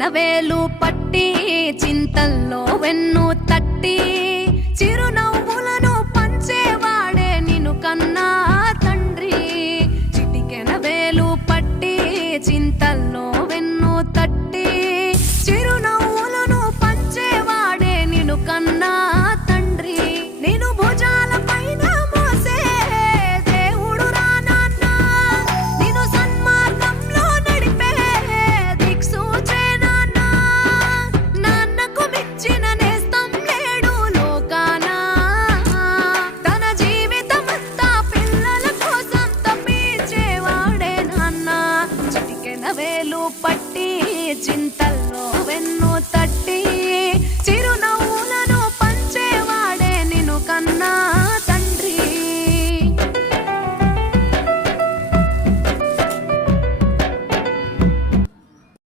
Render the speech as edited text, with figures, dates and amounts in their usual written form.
చిటికెన వేలు పట్టి చింతల్లో వెన్ను తట్టి చిరునవ్వులను పంచేవాడే నిన్ను కన్నా తండ్రి. చిటికెన వేలు పట్టి చింతల్లో వెన్ను తట్టి చిరునవ్వులను పంచేవాడే నిన్ను కన్నా తండ్రి. నేను భుజాల పైన మోసే దేవుడు రా నాన్న, నిన్ను సన్మార్గంలో నడిపే దిక్సూచే నాన్న. నాన్నకు మించిన నేస్తం లేడు లోకాన, తన జీవితమంతా పిల్లల కోసం తప్పించేవాడే నాన్న. చిటికెన వేలు పట్టి చింతల్లో వెన్ను తట్టి చిరునవ్వు